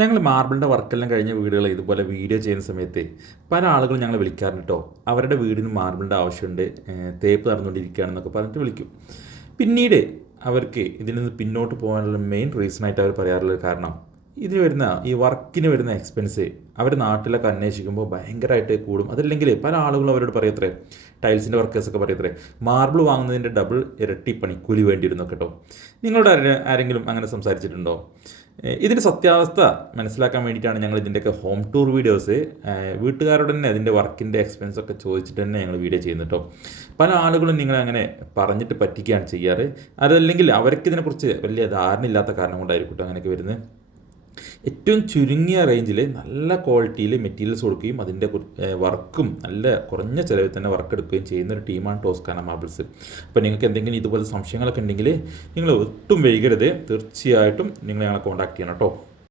ഞങ്ങൾ മാർബിളിൻ്റെ വർക്കെല്ലാം കഴിഞ്ഞ വീടുകൾ ഇതുപോലെ വീഡിയോ ചെയ്യുന്ന സമയത്ത് പല ആളുകളും ഞങ്ങളെ വിളിക്കാറുണ്ട് കേട്ടോ. അവരുടെ വീടിന് മാർബിളിൻ്റെ ആവശ്യമുണ്ട്, തേപ്പ് നടന്നുകൊണ്ടിരിക്കുകയാണെന്നൊക്കെ പറഞ്ഞിട്ട് വിളിക്കും. പിന്നീട് അവർക്ക് ഇതിൽ നിന്ന് പിന്നോട്ട് പോകാനുള്ള മെയിൻ റീസണായിട്ട് അവർ പറയാറുള്ള കാരണം, ഇതിന് വരുന്ന ഈ വർക്കിന് വരുന്ന എക്സ്പെൻസ് അവർ നാട്ടിലൊക്കെ അന്വേഷിക്കുമ്പോൾ ഭയങ്കരമായിട്ട് കൂടും. അതല്ലെങ്കിൽ പല ആളുകളും അവരോട് പറയത്രേ, ടൈൽസിൻ്റെ വർക്കേഴ്സൊക്കെ പറയത്രേ, മാർബിൾ വാങ്ങുന്നതിൻ്റെ ഡബിൾ ഇരട്ടി പണിക്കൂലി വേണ്ടിയിരുന്നു കേട്ടോ. നിങ്ങളോട് ആരെങ്കിലും അങ്ങനെ സംസാരിച്ചിട്ടുണ്ടോ? ഇതിൻ്റെ സത്യാവസ്ഥ മനസ്സിലാക്കാൻ വേണ്ടിയിട്ടാണ് ഞങ്ങൾ ഇതിൻ്റെയൊക്കെ ഹോം ടൂർ വീഡിയോസ് വീട്ടുകാരോട് തന്നെ അതിൻ്റെ വർക്കിൻ്റെ എക്സ്പെൻസൊക്കെ ചോദിച്ചിട്ട് തന്നെ ഞങ്ങൾ വീഡിയോ ചെയ്യുന്നു കേട്ടോ. പല ആളുകളും നിങ്ങളെ അങ്ങനെ പറഞ്ഞിട്ട് പറ്റിക്കുകയാണ് ചെയ്യാറ്. അതല്ലെങ്കിൽ അവർക്ക് ഇതിനെക്കുറിച്ച് വലിയ ധാരണ ഇല്ലാത്ത കാരണം കൊണ്ടായിരിക്കും കേട്ടോ അങ്ങനെയൊക്കെ വരുന്നത്. ഏറ്റവും ചുരുങ്ങിയ റേഞ്ചിൽ നല്ല ക്വാളിറ്റിയിൽ മെറ്റീരിയൽസ് കൊടുക്കുകയും അതിൻ്റെ വർക്കും നല്ല കുറഞ്ഞ ചിലവിൽ തന്നെ വർക്ക് എടുക്കുകയും ചെയ്യുന്ന ഒരു ടീമാണ് ടോസ്കാന മാർബിൾസ്. അപ്പോൾ നിങ്ങൾക്ക് എന്തെങ്കിലും ഇതുപോലെ സംശയങ്ങളൊക്കെ ഉണ്ടെങ്കിൽ നിങ്ങൾ ഒട്ടും വൈകരുത്, തീർച്ചയായിട്ടും നിങ്ങൾ ഞങ്ങളെ കോൺടാക്ട് ചെയ്യണം കേട്ടോ.